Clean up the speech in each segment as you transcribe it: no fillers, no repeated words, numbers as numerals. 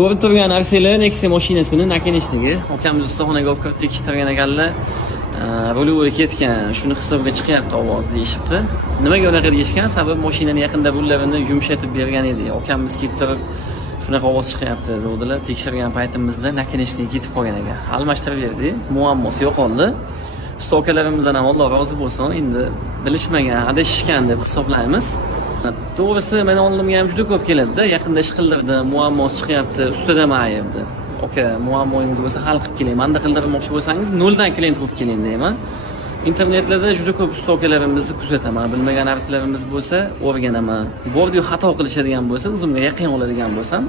Ko'rib turgan narsalar Nexia mashinasini nakinishligi. Akamiz ustaxonaga olib kirib tekshirgan ekanlar. Rulovoy ketgan, shuni hisobga chiqyapti ovoz deyishibdi. Nimaga unaqa deyishgan? Sababi mashinani yaqinda rullarini yumshatib bergan edi. Akamiz kelib turib shunaqa ovoz chiqyapti dedilar. Tekshirgan paytimizda nakinishligi ketib qolgan ekan. Almashtirib berdik. Muammosi yo'qoldi. Usta akalarimizdan ham Alloh rozi bo'lsin. Endi bilishmagan, adashishgan deb hisoblaymiz. To'g'risi meni oldimga ham juda ko'p keladi-da, yaqinda ish qildirdi, muammosi chiqyapti, ustidan ayibdi. Oka, muammoingiz bo'lsa hal qilib keling. Menda qildirmoqchi bo'lsangiz noldan klient bo'lib keling deyman. Internetlarda juda ko'p usta akalarimizni kuzataman. Bilmagan narsalarimiz bo'lsa o'rganaman. Bordiyu xato qilishadigan bo'lsa, o'zimga yaqin oladigan bo'lsam,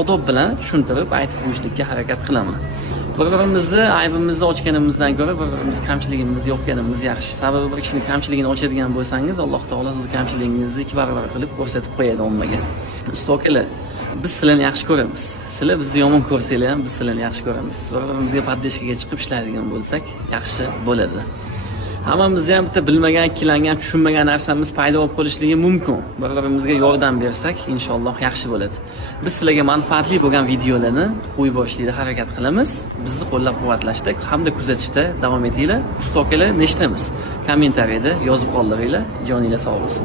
odob bilan tushuntirib aytib qo'yishlikka harakat qilaman. Bir-birimizni aybimizni ochganimizdan ko'ra bir-birimiz kamchiligimizni yopganimiz yaxshi. Sababi bir kishining kamchiligini ochadigan bo'lsangiz, Alloh taolo sizni kamchiligingizni 2 barobar qilib ko'rsatib qo'yadi ommaga. Usta akalar, biz sizlarni yaxshi ko'ramiz. Sizlar bizni yomon ko'rsanglar ham biz sizlarni yaxshi ko'ramiz. Bir-birimizga poddeshkaga chiqib ishlaydigan bo'lsak, yaxshi bo'ladi. Hammamizda ham bitta bilmagan, ikkilangan, tushunmagan narsamiz paydo bo'lib qolishligi mumkin. Bir-birimizga yordam bersak, inshaalloh yaxshi bo'ladi. Biz sizlarga manfaatli bo'lgan videolarni qo'yib borishlikka harakat qilamiz. Bizni qo'llab-quvvatlashda hamda kuzatishda davom etinglar. Usta akalar, neshtamiz? Kommentariyada yozib qoldiringlar. Joninglar sog' bo'lsin.